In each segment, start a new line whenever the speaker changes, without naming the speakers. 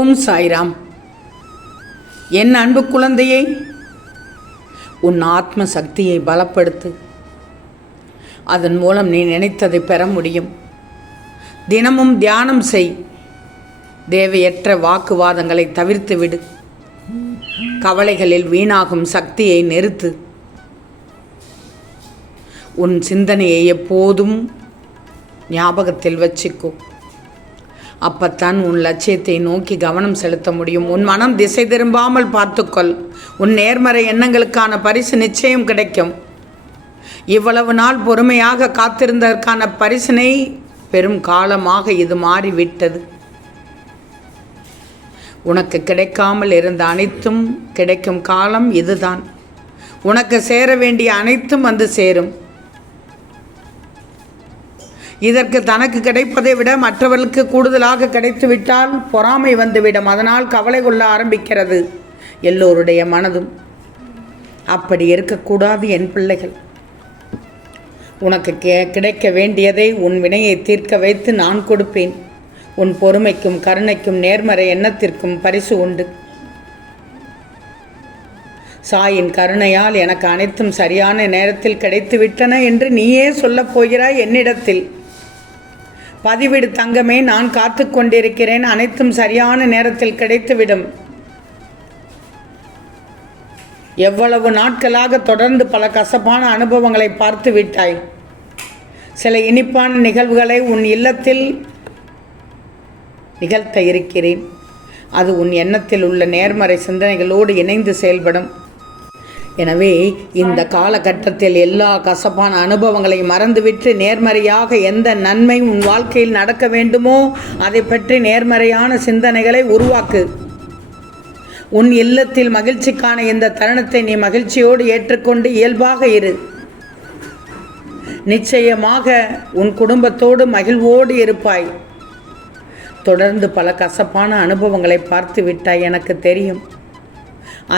ஓம் சாய்ராம். என் அன்பு குழந்தையே உன் ஆத்ம சக்தியை பலப்படுத்து. அதன் மூலம் நீ நினைத்ததை பெற முடியும். தினமும் தியானம் செய். தேவையற்ற வாக்குவாதங்களை தவிர்த்து விடு கவலைகளில் வீணாகும் சக்தியை நிறுத்து. உன் சிந்தனையை எப்போதும் ஞாபகத்தில் வச்சுக்கோ. அப்பத்தான் உன் லட்சியத்தை நோக்கி கவனம் செலுத்த முடியும். உன் மனம் திசை திரும்பாமல் பார்த்துக்கொள். உன் நேர்மறை எண்ணங்களுக்கான பரிசு நிச்சயம் கிடைக்கும். இவ்வளவு நாள் பொறுமையாக காத்திருந்ததற்கான பரிசினை பெரும் காலமாக இது மாறிவிட்டது. உனக்கு கிடைக்காமல் இருந்த அனைத்தும் கிடைக்கும் காலம் இதுதான். உனக்கு சேர வேண்டிய அனைத்தும் வந்து சேரும். இதற்கு தனக்கு கிடைப்பதை விட மற்றவர்களுக்கு கூடுதலாக கிடைத்துவிட்டால் பொறாமை வந்துவிடும். அதனால் கவலை கொள்ள ஆரம்பிக்கிறது எல்லோருடைய மனதும். அப்படி இருக்கக்கூடாது என் பிள்ளைகள். உனக்கு கே கிடைக்க வேண்டியதை உன் வினையை தீர்க்க வைத்து நான் கொடுப்பேன். உன் பொறுமைக்கும் கருணைக்கும் நேர்மறை எண்ணத்திற்கும் பரிசு உண்டு. சாயின் கருணையால் எனக்கு அனைத்தும் சரியான நேரத்தில் கிடைத்துவிட்டன என்று நீயே சொல்லப் போகிறாய் என்னிடத்தில். பதிவிடு தங்கமே நான் காத்து கொண்டிருக்கிறேன். அனைத்தும் சரியான நேரத்தில் கிடைத்துவிடும். எவ்வளவு நாட்களாக தொடர்ந்து பல கசப்பான அனுபவங்களை பார்த்து விட்டாய். சில இனிப்பான நிகழ்வுகளை உன் இல்லத்தில் நிகழ்த்த இருக்கிறேன். அது உன் எண்ணத்தில் உள்ள நேர்மறை சிந்தனைகளோடு இணைந்து செயல்படும். எனவே இந்த காலகட்டத்தில் எல்லா கசப்பான அனுபவங்களையும் மறந்துவிட்டு நேர்மறையாக எந்த நன்மை உன் வாழ்க்கையில் நடக்க வேண்டுமோ அதை பற்றி நேர்மறையான சிந்தனைகளை உருவாக்கு. உன் இல்லத்தில் மகிழ்ச்சிக்கான இந்த தருணத்தை நீ மகிழ்ச்சியோடு ஏற்றுக்கொண்டு இயல்பாக இரு. நிச்சயமாக உன் குடும்பத்தோடு மகிழ்வோடு இருப்பாய். தொடர்ந்து பல கசப்பான அனுபவங்களை பார்த்து விட்டாய் எனக்கு தெரியும்.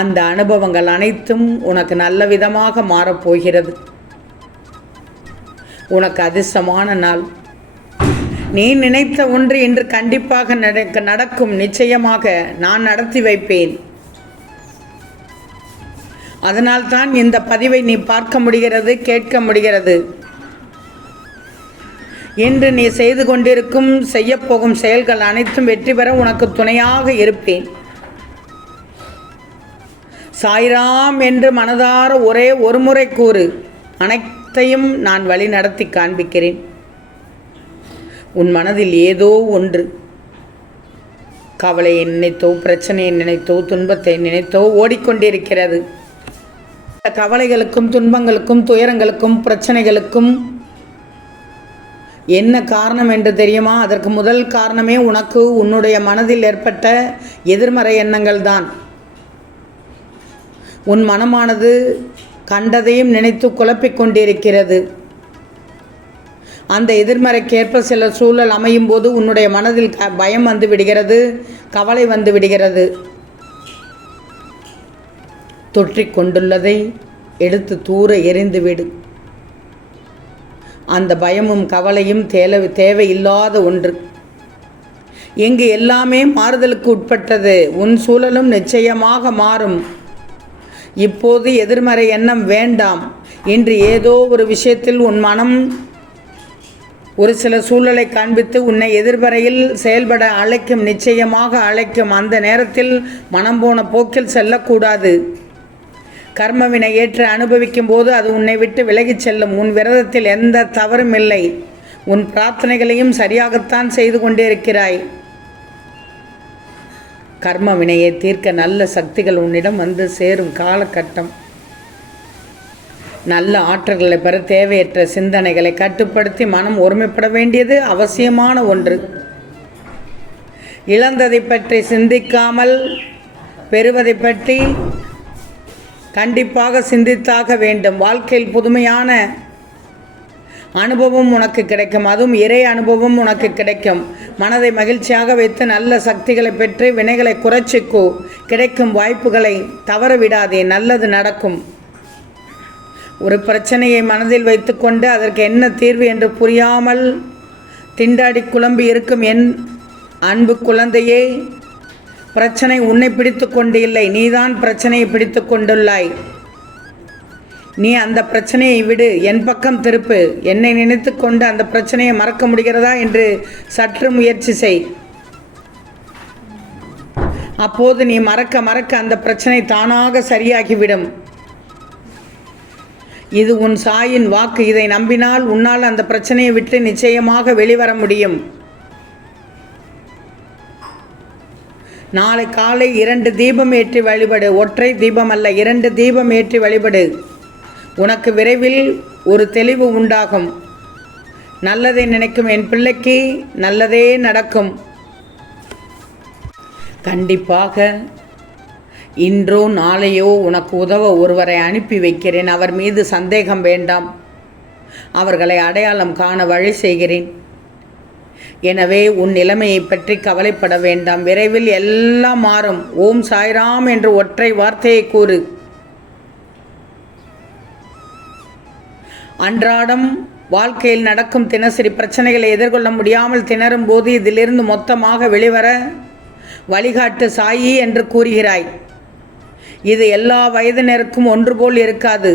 அந்த அனுபவங்கள் அனைத்தும் உனக்கு நல்ல விதமாக மாறப்போகிறது உனக்கு அதிர்ஷ்டமான நாள். நீ நினைத்த ஒன்று இன்று கண்டிப்பாக நடக்க நடக்கும். நிச்சயமாக நான் நடத்தி வைப்பேன். அதனால்தான் இந்த பதிவை நீ பார்க்க முடிகிறது கேட்க முடிகிறது. இன்று நீ செய்து கொண்டிருக்கும் செய்யப்போகும் செயல்கள் அனைத்தும் வெற்றி பெற உனக்கு துணையாக இருப்பேன். சாய்ராம் என்று மனதார ஒரே ஒரு முறை கூறு அனைத்தையும் நான் வழி நடத்தி காண்பிக்கிறேன். உன் மனதில் ஏதோ ஒன்று. கவலையை நினைத்தோ பிரச்சனையை நினைத்தோ துன்பத்தை நினைத்தோ ஓடிக்கொண்டிருக்கிறது. கவலைகளுக்கும் துன்பங்களுக்கும் துயரங்களுக்கும் பிரச்சனைகளுக்கும் என்ன காரணம் என்று தெரியுமா? அதற்கு முதல் காரணமே உனக்கு உன்னுடைய மனதில் ஏற்பட்ட எதிர்மறை எண்ணங்கள் தான் உன் மனமானது கண்டதையும் நினைத்து குழப்பிக் கொண்டிருக்கிறது. அந்த எதிர்மறைக்கேற்ப சில சூழல் அமையும் போது உன்னுடைய மனதில் க பயம் வந்து விடுகிறது கவலை வந்து விடுகிறது. தொற்றி கொண்டுள்ளதை எடுத்து தூர எரிந்துவிடு அந்த பயமும் கவலையும் தேவை தேவையில்லாத ஒன்று. இங்கு எல்லாமே மாறுதலுக்கு உட்பட்டது. உன் சூழலும் நிச்சயமாக மாறும். இப்போது எதிர்மறை எண்ணம் வேண்டாம் இன்று ஏதோ ஒரு விஷயத்தில் உன் மனம் ஒரு சில சூழலை காண்பித்து உன்னை எதிர்மறையில் செயல்பட அழைக்கும் நிச்சயமாக அழைக்கும். அந்த நேரத்தில் மனம் போன போக்கில் செல்லக்கூடாது. கர்மவினை ஏற்று அனுபவிக்கும் போது அது உன்னை விட்டு விலகிச் செல்லும். உன் விரதத்தில் எந்த தவறும் இல்லை. உன் பிரார்த்தனைகளையும் சரியாகத்தான் செய்து கொண்டிருக்கிறாய் கர்ம வினையை தீர்க்க நல்ல சக்திகள் உன்னிடம் வந்து சேரும் காலகட்டம். நல்ல ஆற்றல்களை பெற தேவையற்ற சிந்தனைகளை கட்டுப்படுத்தி மனம் ஒருமைப்பட வேண்டியது அவசியமான ஒன்று. இழந்ததை பற்றி சிந்திக்காமல் பெறுவதை பற்றி கண்டிப்பாக சிந்தித்தாக வேண்டும். வாழ்க்கையில் புதுமையான அனுபவம் உனக்கு கிடைக்கும். அதுவும் இறை அனுபவம் உனக்கு கிடைக்கும். மனதை மகிழ்ச்சியாக வைத்து நல்ல சக்திகளை பெற்று வினைகளை குறைச்சிக்கோ. கிடைக்கும் வாய்ப்புகளை தவற விடாதே நல்லது நடக்கும். ஒரு பிரச்சனையை மனதில் வைத்துக்கொண்டு அதற்கு என்ன தீர்வு என்று புரியாமல் திண்டாடி குழம்பி இருக்கும் என் அன்பு குழந்தையே பிரச்சனை உன்னை பிடித்து கொண்டு இல்லை நீதான் பிரச்சனையை பிடித்து கொண்டுள்ளாய் நீ அந்த பிரச்சனையை விடு. என் பக்கம் திருப்பு. என்னை நினைத்து கொண்டு அந்த பிரச்சனையை மறக்க முடிகிறதா என்று சற்று முயற்சி செய். அப்போது நீ மறக்க மறக்க அந்த பிரச்சனை தானாக சரியாகிவிடும். இது உன் சாயின் வாக்கு. இதை நம்பினால் உன்னால் அந்த பிரச்சனையை விட்டு நிச்சயமாக வெளிவர முடியும். நாளை காலை இரண்டு தீபம் ஏற்றி வழிபடு. ஒற்றை தீபம் அல்ல இரண்டு தீபம் ஏற்றி வழிபடு. உனக்கு விரைவில் ஒரு தெளிவு உண்டாகும். நல்லதை நினைக்கும் என் பிள்ளைக்கு நல்லதே நடக்கும். கண்டிப்பாக இன்றோ நாளையோ உனக்கு உதவ ஒருவரை அனுப்பி வைக்கிறேன். அவர் மீது சந்தேகம் வேண்டாம். அவர்களை அடையாளம் காண வழி செய்கிறேன். எனவே உன் நிலைமையை பற்றி கவலைப்பட வேண்டாம். விரைவில் எல்லாம் மாறும். ஓம் சாய்ராம் என்று ஒற்றை வார்த்தையை கூறு. அன்றாடம் வாழ்க்கையில் நடக்கும் தினசரி பிரச்சனைகளை எதிர்கொள்ள முடியாமல் திணறும் போது இதிலிருந்து மொத்தமாக வெளிவர வழிகாட்டு சாயி என்று கூறுகிறாய். இது எல்லா வயதினருக்கும் ஒன்று போல் இருக்காது.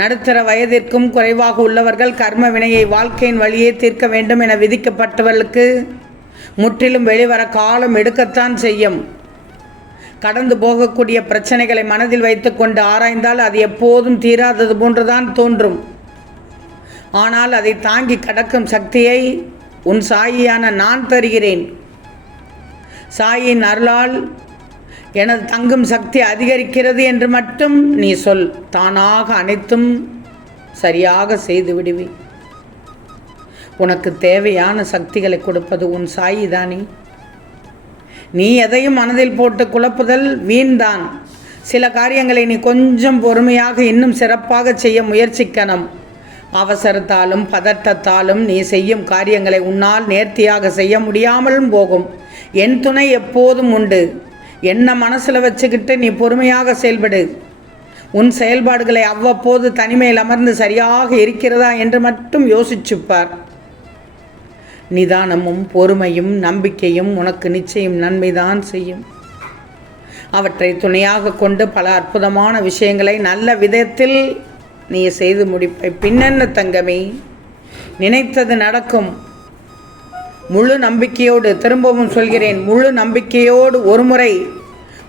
நடுத்தர வயதிற்கும் குறைவாக உள்ளவர்கள் கர்ம வினையை வாழ்க்கையின் வழியே தீர்க்க வேண்டும் என விதிக்கப்பட்டவர்களுக்கு முற்றிலும் வெளிவர காலம் எடுக்கத்தான் செய்யும். கடந்து போகக்கூடிய பிரச்சனைகளை மனதில் வைத்துக்கொண்டு ஆராய்ந்தால் அது எப்போதும் தீராதது போன்றுதான் தோன்றும். ஆனால் அதை தாங்கி கடக்கும் சக்தியை உன் சாயியான நான் தருகிறேன். சாயின் அருளால் எனது தங்கும் சக்தி அதிகரிக்கிறது என்று மட்டும் நீ சொல். தானாக அனைத்தும் சரியாக செய்து விடுவி உனக்கு தேவையான சக்திகளை கொடுப்பது உன் சாயி தானே நீ எதையும் மனதில் போட்டு குழப்புதல் வீண்தான். சில காரியங்களை நீ கொஞ்சம் பொறுமையாக இன்னும் சிறப்பாக செய்ய முயற்சிக்கணும். அவசரத்தாலும் பதட்டத்தாலும் நீ செய்யும் காரியங்களை உன்னால் நேர்த்தியாக செய்ய முடியாமலும் போகும். என் துணை எப்போதும் உண்டு. என்ன மனசில் வச்சுக்கிட்டு நீ பொறுமையாக செயல்படு. உன் செயல்பாடுகளை அவ்வப்போது தனிமையில் அமர்ந்து சரியாக இருக்கிறதா என்று மட்டும் யோசிச்சுப்பார். நிதானமும் பொறுமையும் நம்பிக்கையும் உனக்கு நிச்சயம் நன்மைதான் செய்யும். அவற்றை துணையாக கொண்டு பல அற்புதமான விஷயங்களை நல்ல விதத்தில் நீ செய்து முடிப்பை. பின்னென்ன தங்கமே நினைத்தது நடக்கும். முழு நம்பிக்கையோடு திரும்பவும் சொல்கிறேன் முழு நம்பிக்கையோடு ஒருமுறை.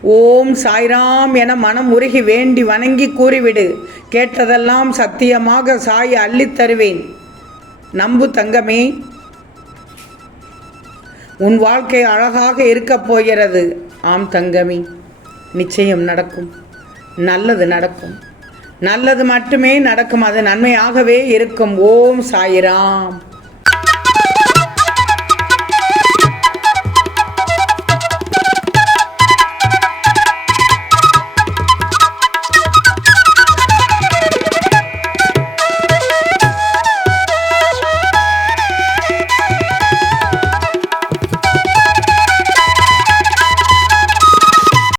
ஓம் சாய்ராம் என மனம் உருகி வேண்டி வணங்கி கூறிவிடு கேட்டதெல்லாம் சத்தியமாக சாய் அள்ளித் தருவேன். நம்பு தங்கமே உன் வாழ்க்கை அழகாக இருக்கப் போகிறது. ஆம் தங்கமி நிச்சயம் நடக்கும். நல்லது நடக்கும். நல்லது மட்டுமே நடக்கும். அது நன்மையாகவே இருக்கும். ஓம் சாயிராம்.